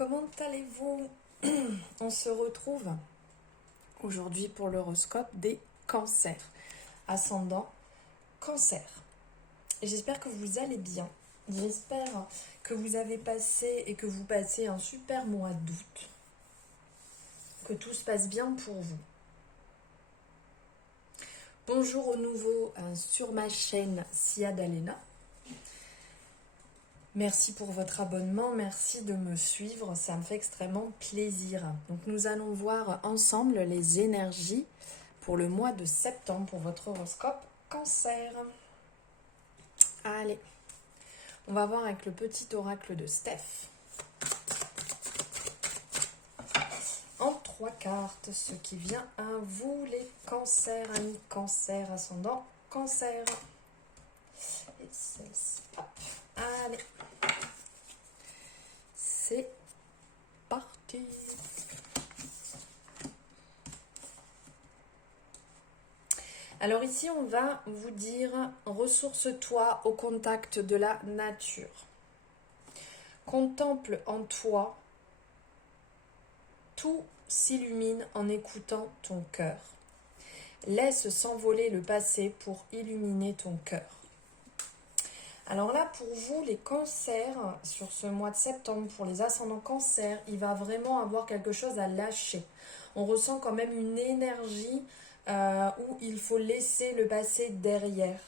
comment allez-vous? On se retrouve aujourd'hui pour l'horoscope des cancers, ascendant cancer. J'espère que vous allez bien, j'espère que vous avez passé et que vous passez un super mois d'août, que tout se passe bien pour vous. Bonjour au nouveau sur ma chaîne Sia Dalena. Merci pour votre abonnement, merci de me suivre, ça me fait extrêmement plaisir. Donc nous allons voir ensemble les énergies pour le mois de septembre pour votre horoscope cancer. Allez, on va voir avec le petit oracle de Steph. En 3 cartes, ce qui vient à vous les cancers, amis cancer, ascendant cancer. Et celle-ci, hop, allez. C'est parti. Alors ici, on va vous dire, ressource-toi au contact de la nature. Contemple en toi, tout s'illumine en écoutant ton cœur. Laisse s'envoler le passé pour illuminer ton cœur. Alors là, pour vous, les cancers, sur ce mois de septembre, pour les ascendants cancers, il va vraiment avoir quelque chose à lâcher. On ressent quand même une énergie où il faut laisser le passé derrière.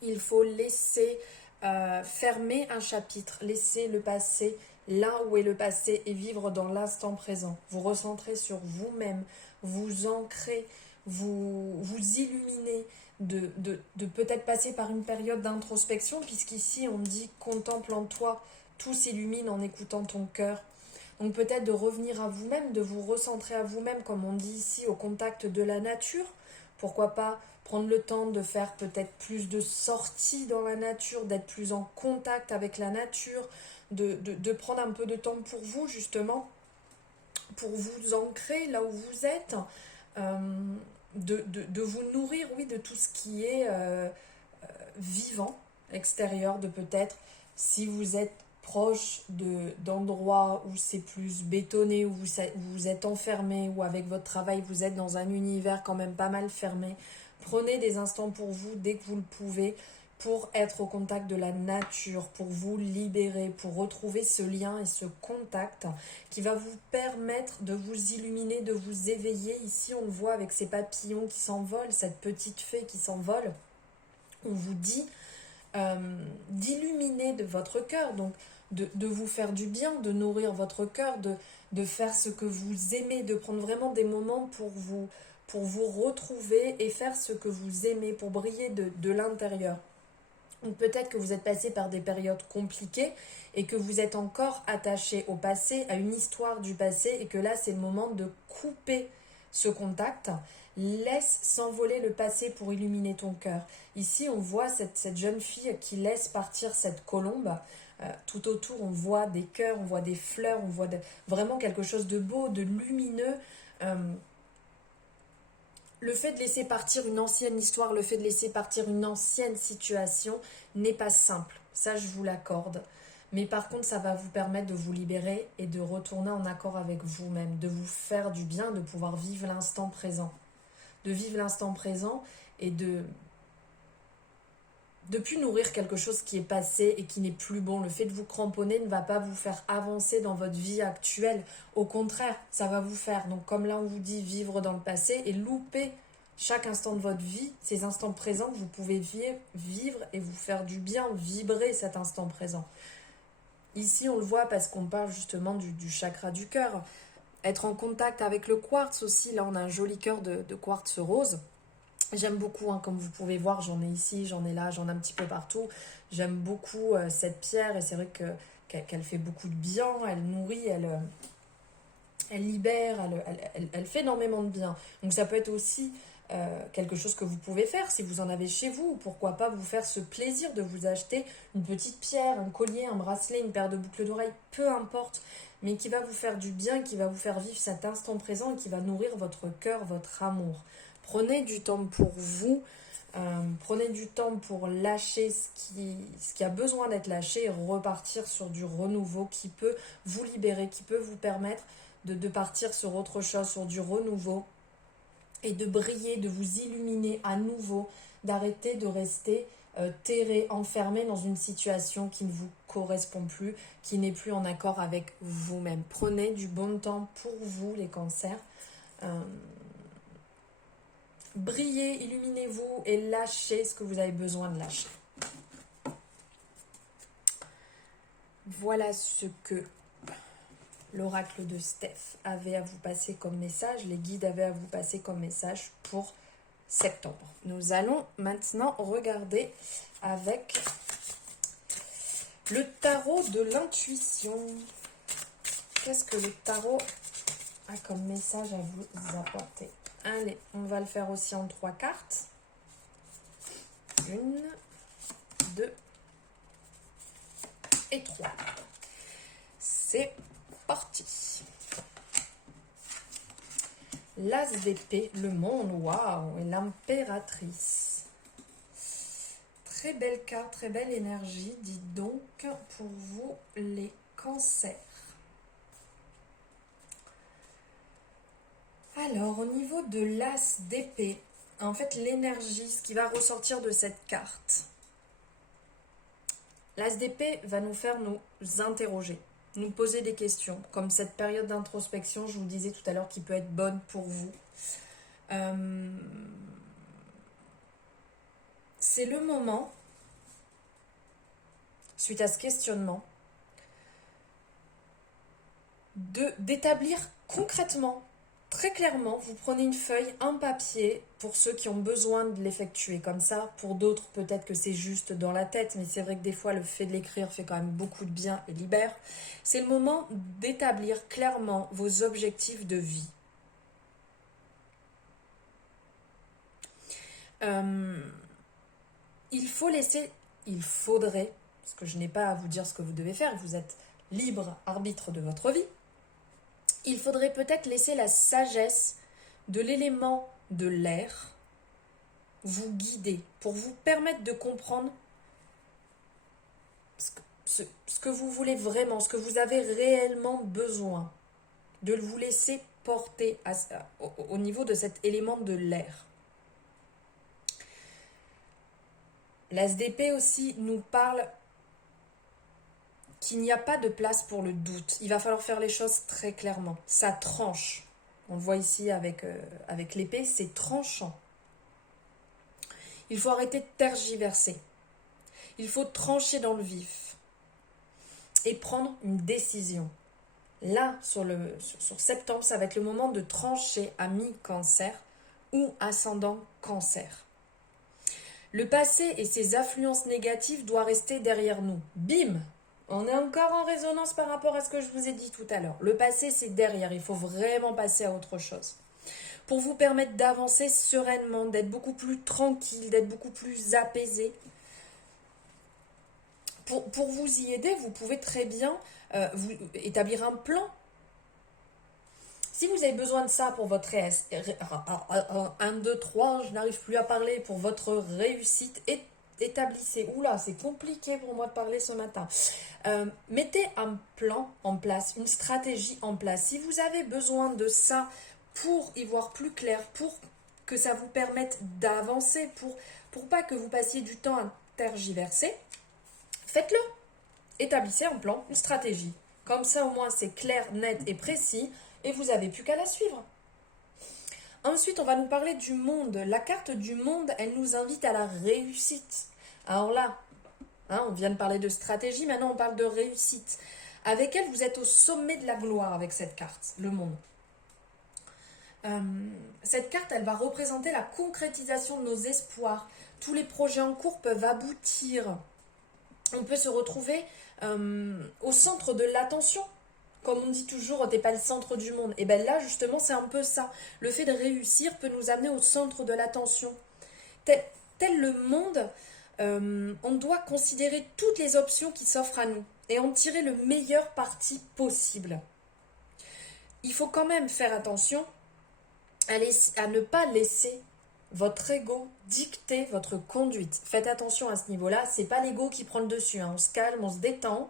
Il faut laisser fermer un chapitre, laisser le passé là où est le passé et vivre dans l'instant présent. Vous recentrez sur vous-même, vous ancrez, vous illuminez, de peut-être passer par une période d'introspection, puisqu'ici on dit contemple en toi, tout s'illumine en écoutant ton cœur. Donc peut-être de revenir à vous-même, de vous recentrer à vous-même, comme on dit ici, au contact de la nature. Pourquoi pas prendre le temps de faire peut-être plus de sorties dans la nature, d'être plus en contact avec la nature, de prendre un peu de temps pour vous, justement, pour vous ancrer là où vous êtes, de vous nourrir, oui, de tout ce qui est vivant, extérieur, de peut-être, si vous êtes proche d'endroits où c'est plus bétonné, où vous êtes enfermé, ou avec votre travail, vous êtes dans un univers quand même pas mal fermé, prenez des instants pour vous, dès que vous le pouvez, pour être au contact de la nature, pour vous libérer, pour retrouver ce lien et ce contact qui va vous permettre de vous illuminer, de vous éveiller. Ici, on le voit avec ces papillons qui s'envolent, cette petite fée qui s'envole. On vous dit d'illuminer de votre cœur, donc de vous faire du bien, de nourrir votre cœur, de faire ce que vous aimez, de prendre vraiment des moments pour vous retrouver et faire ce que vous aimez, pour briller de l'intérieur. Donc peut-être que vous êtes passé par des périodes compliquées et que vous êtes encore attaché au passé, à une histoire du passé, et que là c'est le moment de couper ce contact. Laisse s'envoler le passé pour illuminer ton cœur. Ici on voit cette jeune fille qui laisse partir cette colombe. Tout autour on voit des cœurs, on voit des fleurs, on voit vraiment quelque chose de beau, de lumineux. Le fait de laisser partir une ancienne histoire, le fait de laisser partir une ancienne situation n'est pas simple. Ça, je vous l'accorde. Mais par contre, ça va vous permettre de vous libérer et de retourner en accord avec vous-même, de vous faire du bien, de pouvoir vivre l'instant présent. De vivre l'instant présent et de plus nourrir quelque chose qui est passé et qui n'est plus bon. Le fait de vous cramponner ne va pas vous faire avancer dans votre vie actuelle. Au contraire, ça va vous faire, donc comme là on vous dit, vivre dans le passé et louper chaque instant de votre vie, ces instants présents que vous pouvez vivre et vous faire du bien, vibrer cet instant présent. Ici on le voit parce qu'on parle justement du chakra du cœur. Être en contact avec le quartz aussi, là on a un joli cœur de quartz rose. J'aime beaucoup, hein, comme vous pouvez voir, j'en ai ici, j'en ai là, j'en ai un petit peu partout. J'aime beaucoup cette pierre et c'est vrai qu'elle fait beaucoup de bien, elle nourrit, elle libère, elle fait énormément de bien. Donc ça peut être aussi quelque chose que vous pouvez faire si vous en avez chez vous. Ou pourquoi pas vous faire ce plaisir de vous acheter une petite pierre, un collier, un bracelet, une paire de boucles d'oreilles, peu importe, mais qui va vous faire du bien, qui va vous faire vivre cet instant présent et qui va nourrir votre cœur, votre amour. Prenez du temps pour vous, Prenez du temps pour lâcher ce qui a besoin d'être lâché et repartir sur du renouveau qui peut vous libérer, qui peut vous permettre de partir sur autre chose, sur du renouveau et de briller, de vous illuminer à nouveau, d'arrêter de rester terré, enfermé dans une situation qui ne vous correspond plus, qui n'est plus en accord avec vous-même. Prenez du bon temps pour vous, les cancers. Brillez, illuminez-vous et lâchez ce que vous avez besoin de lâcher. Voilà ce que l'oracle de Steph avait à vous passer comme message, les guides avaient à vous passer comme message pour septembre. Nous allons maintenant regarder avec le tarot de l'intuition. Qu'est-ce que le tarot a comme message à vous apporter? Allez, on va le faire aussi en 3 cartes. 1, 2 et 3. C'est parti. L'as d'épée, le monde, waouh, et l'impératrice. Très belle carte, très belle énergie, dites donc, pour vous les cancers. Alors, au niveau de l'as d'épée, en fait, l'énergie, ce qui va ressortir de cette carte, l'as d'épée va nous faire nous interroger, nous poser des questions, comme cette période d'introspection, je vous disais tout à l'heure, qui peut être bonne pour vous. C'est le moment, suite à ce questionnement, d'établir concrètement, très clairement, vous prenez une feuille, un papier, pour ceux qui ont besoin de l'effectuer comme ça. Pour d'autres, peut-être que c'est juste dans la tête, mais c'est vrai que des fois, le fait de l'écrire fait quand même beaucoup de bien et libère. C'est le moment d'établir clairement vos objectifs de vie. Il faudrait, parce que je n'ai pas à vous dire ce que vous devez faire, vous êtes libre arbitre de votre vie, il faudrait peut-être laisser la sagesse de l'élément de l'air vous guider, pour vous permettre de comprendre ce que vous voulez vraiment, ce que vous avez réellement besoin, de vous laisser porter au niveau de cet élément de l'air. L'as d'épée aussi nous parle qu'il n'y a pas de place pour le doute. Il va falloir faire les choses très clairement. Ça tranche. On le voit ici avec l'épée, c'est tranchant. Il faut arrêter de tergiverser. Il faut trancher dans le vif et prendre une décision. Là, sur septembre, ça va être le moment de trancher à mi-cancer ou ascendant cancer. Le passé et ses influences négatives doivent rester derrière nous. Bim! On est encore en résonance par rapport à ce que je vous ai dit tout à l'heure. Le passé, c'est derrière. Il faut vraiment passer à autre chose. Pour vous permettre d'avancer sereinement, d'être beaucoup plus tranquille, d'être beaucoup plus apaisé. Pour vous y aider, vous pouvez très bien vous établir un plan. Si vous avez besoin de ça pour votre 1, 2, 3, je n'arrive plus à parler, pour votre réussite, établissez. Oula, c'est compliqué pour moi de parler ce matin. Mettez un plan en place, une stratégie en place. Si vous avez besoin de ça pour y voir plus clair, pour que ça vous permette d'avancer, pour pas que vous passiez du temps à tergiverser, faites-le. Établissez un plan, une stratégie. Comme ça, au moins, c'est clair, net et précis. Et vous n'avez plus qu'à la suivre. Ensuite, on va nous parler du monde. La carte du monde, elle nous invite à la réussite. Alors là, on vient de parler de stratégie, maintenant on parle de réussite. Avec elle, vous êtes au sommet de la gloire avec cette carte, le monde. Cette carte, elle va représenter la concrétisation de nos espoirs. Tous les projets en cours peuvent aboutir. On peut se retrouver au centre de l'attention. Comme on dit toujours, t'es pas le centre du monde. Et bien là, justement, c'est un peu ça. Le fait de réussir peut nous amener au centre de l'attention. Tel le monde, on doit considérer toutes les options qui s'offrent à nous et en tirer le meilleur parti possible. Il faut quand même faire attention à ne pas laisser votre ego dicter votre conduite. Faites attention à ce niveau-là, c'est pas l'ego qui prend le dessus, hein. On se calme, on se détend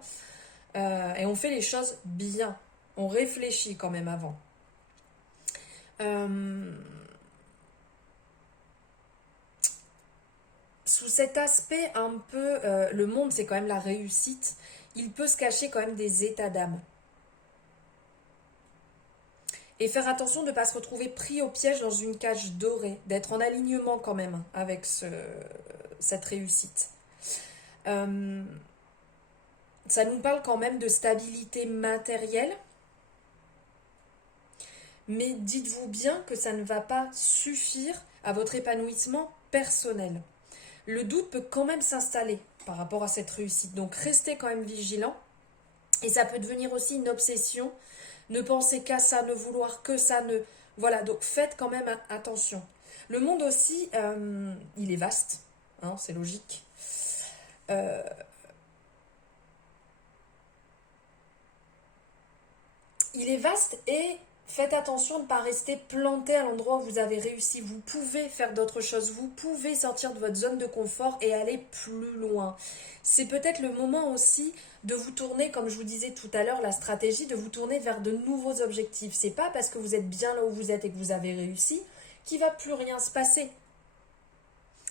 et on fait les choses bien. On réfléchit quand même avant. Sous cet aspect un peu, le monde c'est quand même la réussite, il peut se cacher quand même des états d'âme. Et faire attention de ne pas se retrouver pris au piège dans une cage dorée, d'être en alignement quand même avec cette réussite. Ça nous parle quand même de stabilité matérielle, mais dites-vous bien que ça ne va pas suffire à votre épanouissement personnel. Le doute peut quand même s'installer par rapport à cette réussite, donc restez quand même vigilant, et ça peut devenir aussi une obsession. Ne pensez qu'à ça, ne vouloir que ça, ne... Voilà, donc faites quand même attention. Le monde aussi, il est vaste, hein, c'est logique. Il est vaste et faites attention de ne pas rester planté à l'endroit où vous avez réussi. Vous pouvez faire d'autres choses, vous pouvez sortir de votre zone de confort et aller plus loin. C'est peut-être le moment aussi de vous tourner, comme je vous disais tout à l'heure, la stratégie de vous tourner vers de nouveaux objectifs. C'est pas parce que vous êtes bien là où vous êtes et que vous avez réussi qu'il va plus rien se passer.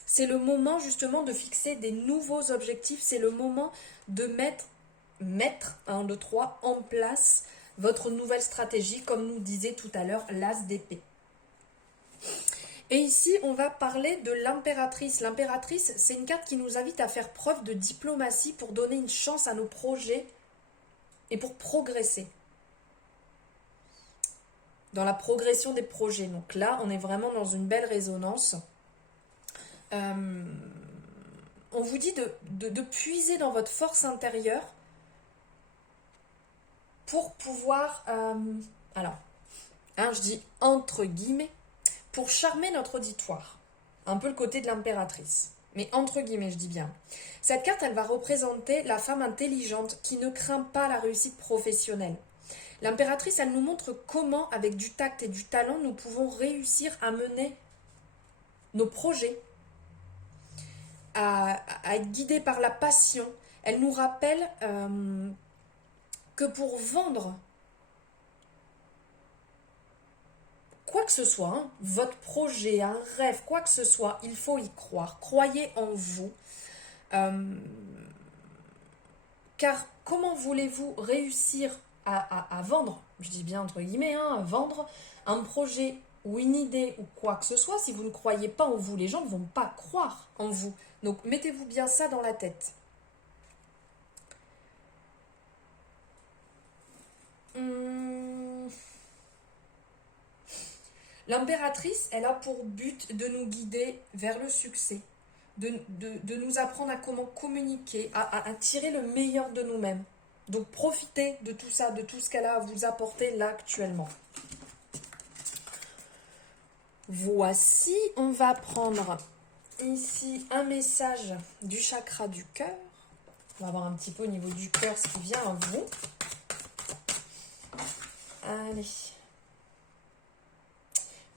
C'est le moment justement de fixer des nouveaux objectifs. C'est le moment de mettre 1, 2, 3 en place votre nouvelle stratégie, comme nous disait tout à l'heure l'as d'épée. Et ici, on va parler de l'impératrice. L'impératrice, c'est une carte qui nous invite à faire preuve de diplomatie pour donner une chance à nos projets et pour progresser. Dans la progression des projets. Donc là, on est vraiment dans une belle résonance. On vous dit de puiser dans votre force intérieure pour pouvoir, je dis entre guillemets, pour charmer notre auditoire. Un peu le côté de l'impératrice. Mais entre guillemets, je dis bien. Cette carte, elle va représenter la femme intelligente qui ne craint pas la réussite professionnelle. L'impératrice, elle nous montre comment, avec du tact et du talent, nous pouvons réussir à mener nos projets, à être guidés par la passion. Elle nous rappelle que pour vendre quoi que ce soit, hein, votre projet, un rêve, quoi que ce soit, il faut y croire. Croyez en vous. Car comment voulez-vous réussir à vendre, je dis bien entre guillemets, hein, vendre un projet ou une idée ou quoi que ce soit si vous ne croyez pas en vous? Les gens ne vont pas croire en vous. Donc mettez-vous bien ça dans la tête. L'impératrice, elle a pour but de nous guider vers le succès, de nous apprendre à comment communiquer, à tirer le meilleur de nous-mêmes. Donc profitez de tout ça, de tout ce qu'elle a à vous apporter là actuellement. Voici, on va prendre ici un message du chakra du cœur. On va voir un petit peu au niveau du cœur ce qui vient à vous. Allez.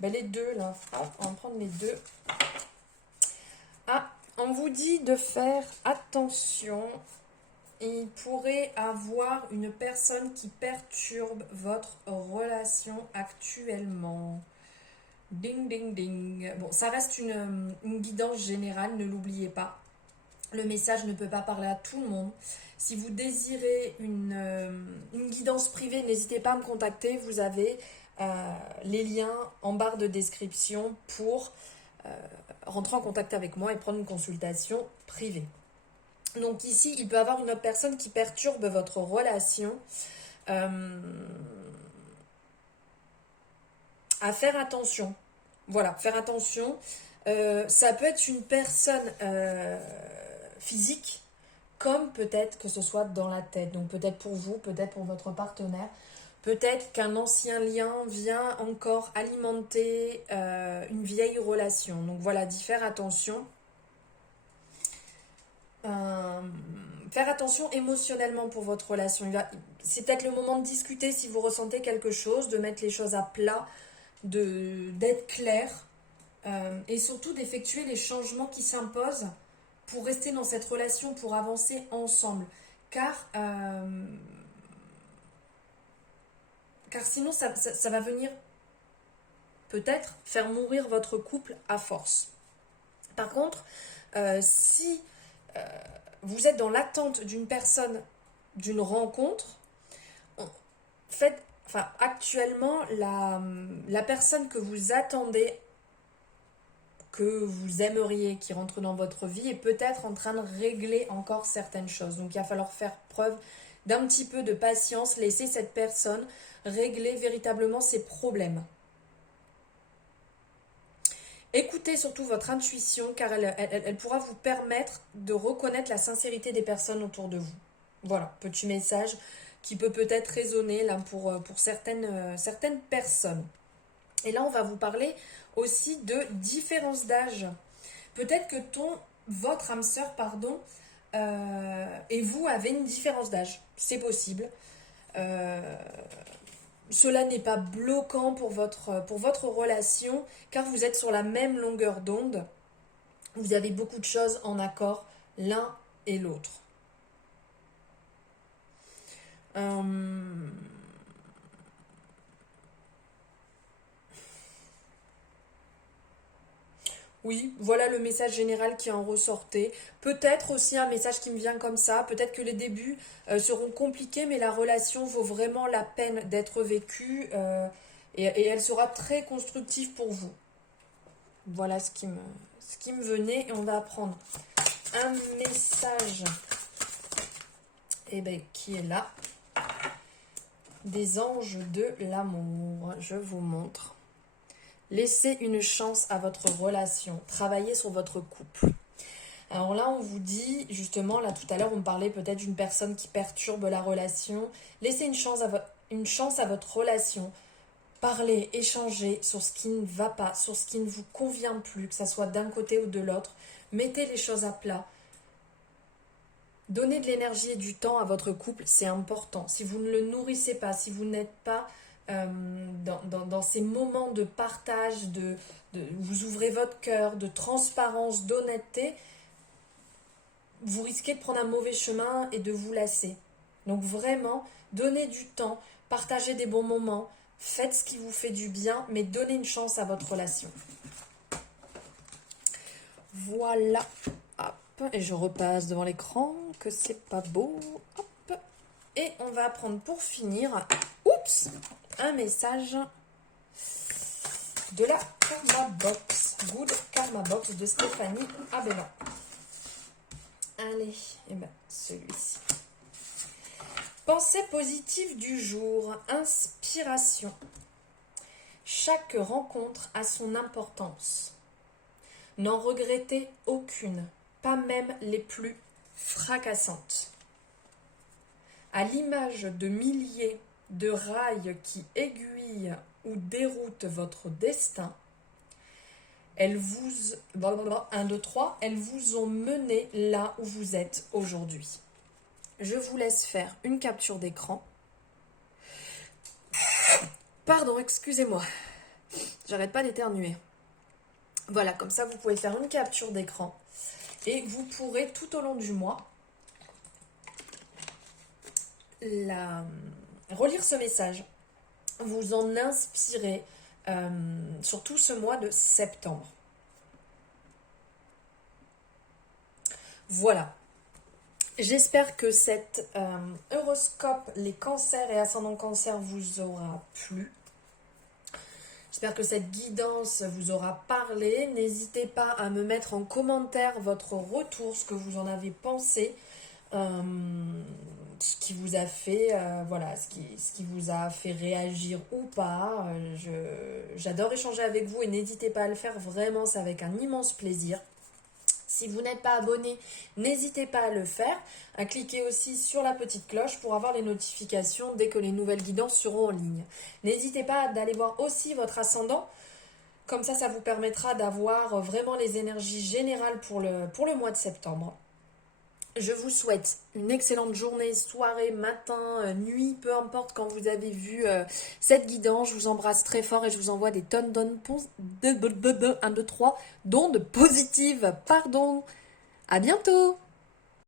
Ben, les deux là, hop, on va prendre les deux. Ah, on vous dit de faire attention. Il pourrait avoir une personne qui perturbe votre relation actuellement. Ding, ding, ding. Bon, ça reste une guidance générale, ne l'oubliez pas. Le message ne peut pas parler à tout le monde. Si vous désirez une guidance privée, n'hésitez pas à me contacter. Vous avez les liens en barre de description pour rentrer en contact avec moi et prendre une consultation privée. Donc ici, il peut y avoir une autre personne qui perturbe votre relation. À faire attention. Voilà, faire attention. Ça peut être une personne physique, comme peut-être que ce soit dans la tête. Donc peut-être pour vous, peut-être pour votre partenaire. Peut-être qu'un ancien lien vient encore alimenter une vieille relation. Donc voilà, d'y faire attention. Faire attention émotionnellement pour votre relation. C'est peut-être le moment de discuter si vous ressentez quelque chose, de mettre les choses à plat, d'être clair. et surtout d'effectuer les changements qui s'imposent pour rester dans cette relation, pour avancer ensemble. Car sinon, ça va venir peut-être faire mourir votre couple à force. Par contre, si vous êtes dans l'attente d'une personne, d'une rencontre, actuellement, la personne que vous attendez, que vous aimeriez, qui rentre dans votre vie, est peut-être en train de régler encore certaines choses. Donc il va falloir faire preuve d'un petit peu de patience, laisser cette personne régler véritablement ses problèmes. Écoutez surtout votre intuition, car elle pourra vous permettre de reconnaître la sincérité des personnes autour de vous. Voilà, petit message qui peut peut-être résonner là pour certaines personnes. Et là, on va vous parler aussi de différence d'âge. Peut-être que votre âme sœur, et vous avez une différence d'âge. C'est possible. Cela n'est pas bloquant pour votre relation, car vous êtes sur la même longueur d'onde. Vous avez beaucoup de choses en accord l'un et l'autre. Oui, voilà le message général qui en ressortait. Peut-être aussi un message qui me vient comme ça. Peut-être que les débuts seront compliqués, mais la relation vaut vraiment la peine d'être vécue et elle sera très constructive pour vous. Voilà ce qui me venait. Et on va prendre un message qui est là. Des anges de l'amour. Je vous montre. Laissez une chance à votre relation. Travaillez sur votre couple. Alors là, on vous dit, justement, là tout à l'heure, on parlait peut-être d'une personne qui perturbe la relation. Laissez une chance à votre relation. Parlez, échangez sur ce qui ne va pas, sur ce qui ne vous convient plus, que ce soit d'un côté ou de l'autre. Mettez les choses à plat. Donnez de l'énergie et du temps à votre couple, c'est important. Si vous ne le nourrissez pas, si vous n'êtes pas dans ces moments de partage, vous ouvrez votre cœur, de transparence, d'honnêteté, vous risquez de prendre un mauvais chemin et de vous lasser. Donc vraiment, donnez du temps, partagez des bons moments, faites ce qui vous fait du bien, mais donnez une chance à votre relation. Voilà. Hop, et je repasse devant l'écran, que c'est pas beau. Hop. Et on va prendre pour finir, un message de la Karma Box. Good Karma Box de Stéphanie Abella. Allez, celui-ci. Pensée positive du jour. Inspiration. Chaque rencontre a son importance. N'en regrettez aucune, pas même les plus fracassantes. À l'image de milliers de rails qui aiguillent ou déroutent votre destin, elles vous ont mené là où vous êtes aujourd'hui. Je vous laisse faire une capture d'écran. Pardon, excusez-moi. J'arrête pas d'éternuer. Voilà, comme ça vous pouvez faire une capture d'écran et vous pourrez tout au long du mois relire ce message, vous en inspirer, surtout ce mois de septembre. Voilà. J'espère que cet horoscope, les cancers et ascendants cancer vous aura plu. J'espère que cette guidance vous aura parlé. N'hésitez pas à me mettre en commentaire votre retour, ce que vous en avez pensé. Ce qui vous a fait ce qui vous a fait réagir ou pas. J'adore échanger avec vous et n'hésitez pas à le faire, vraiment c'est avec un immense plaisir. Si vous n'êtes pas abonné, n'hésitez pas à le faire, à cliquer aussi sur la petite cloche pour avoir les notifications dès que les nouvelles guidances seront en ligne. N'hésitez pas d'aller voir aussi votre ascendant, comme ça vous permettra d'avoir vraiment les énergies générales pour le mois de septembre. Je vous souhaite une excellente journée, soirée, matin, nuit, peu importe quand vous avez vu cette guidance. Je vous embrasse très fort et je vous envoie des tonnes d'ondes 1, 2, 3 d'ondes positives. Pardon. À bientôt.